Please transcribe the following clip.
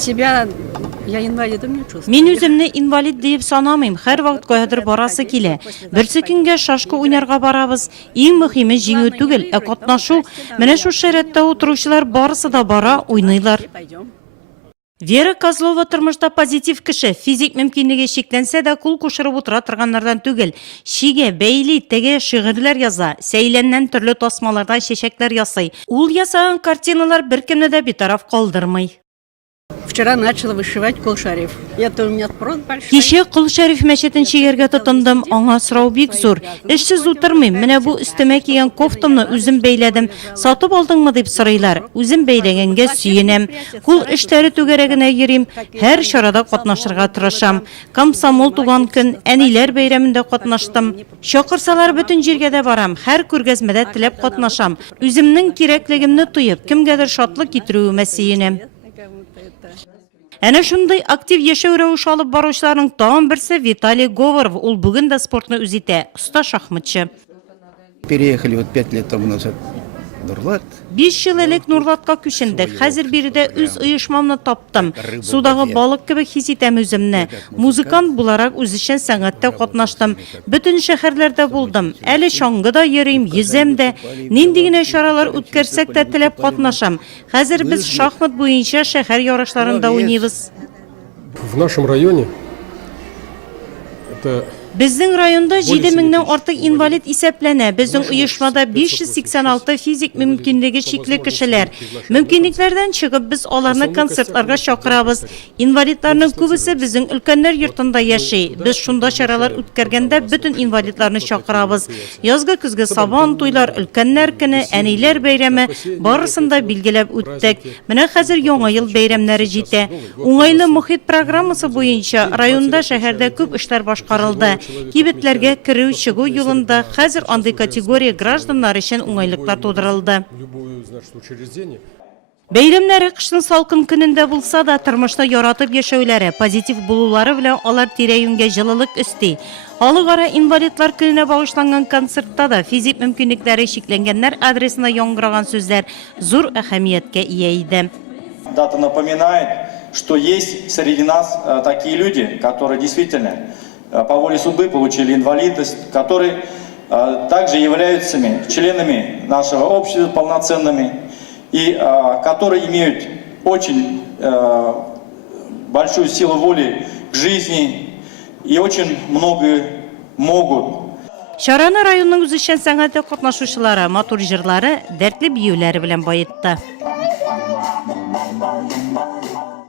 Себя я инвалидом не чувствую. Мен үземне инвалид дип санамыйм. Һәр вакыт кайдыр барасы килә. Берсе көнгә шашка уйнарга барабыз. Иң мөһиме җиңү түгел, ә катнашу. Менә шу шәрәттә утыручылар барысы да бара, уйныйлар. Вера Козлова тормышта позитив кеше. Физик мөмкинлеге шикләнсә дә кул кушырып утыра торганнардан түгел. Шигә, бәйли, теге шигырьләр яза. Сәйләннән төрле тасмалардан чәчәкләр ясый. Ул ясаган картиналар беркемне дә битараф калдырмый. Вчера начала вышивать кол-шариф. Это у меня спрос большой. Кеше Кол-Шариф мәчетен чигәргә тотындым. Аңа сорау бик зур. Эшсез утырмыйм. Менә бу өстемә кигән кофтамны үзем бәйләдем. Сатып алдыңмы дип сорыйлар. Үзем бәйләгәнгә сөенәм. Кул эшләре түгәрәгенә йөрим. Һәр чарада катнашырга тырышам. Комсомол туган көн, әниләр бәйрәмендә катнаштым. Чакырсалар бөтен җиргә дә барам. Һәр күргәзмәдә теләп катнашам. Үземнең кирәклегемне тоеп, кемгәдер шатлык китерүемә сөенәм. Әнә шундай актив яшәү рәвеше алып баручыларның тагын берсе Виталий Говоров. Ул бүген дә спортны үз итә. Оста шахматчы. Переехали вот 5 лет тому назад в Нурлат. 5 ел элек Нурлатка күчендек. Хәзер биредә үз оешмамны таптым. Судагы балык кебек хис итәм үземне. Музыкант буларак үзешчән сәнгатьтә катнаштым. Бөтен шәһәрләрдә булдым. Әле чаңгыда йөрим, йөзәм дә. Нинди генә чаралар үткәрсәк тә теләп катнашам. Хәзер без шахмат буенча шәһәр ярышларында уйныйбыз. В нашем районе это Безнең районда 7000-нән артык инвалид исәпләнә. Безнең оешмада 586 физик мөмкинлеге шикле кешеләр. Мөмкинлекләрдән чыгып без аларны концертларга чакырабыз. Инвалидларның күбесе безнең өлкәннәр йортында яши. Без шунда чаралар үткәргәндә бөтен инвалидларны чакырабыз. Язгы көзгә сабан туйлар, өлкәннәр көне, әниләр бәйрәме барысында билгеләп үттек. Менә хәзер яңа ел бәйрәмнәре җитә. Уңайлы мөхит программасы буенча районда, шәһәрдә күп эшләр башкарылды. Кибетләргә керү чыгу юлында хәзер андый категория гражданнар өчен уңайлыклар тудырылды. Бәйрәмнәре кышның салкын көнендә булса да, тормышны яратып яшәүләре, позитив булулары белән алар тирә-юньгә җылылык өсти. Халыкара инвалидлар көненә багышланган концертта да физик мөмкинлекләре шикләнгәннәр адресына яңгыраган сүзләр зур әһәмияткә ия иде. Дата напоминает, что есть среди нас такие люди, которые действительно по воле судьбы получили инвалидность, которые также являются членами нашего общества полноценными и которые имеют очень большую силу воли к жизни и очень много могут. Шараны районның үзешчән сәнгате катнашучылары, матур җырлары, дәртле биюләре белән баетты.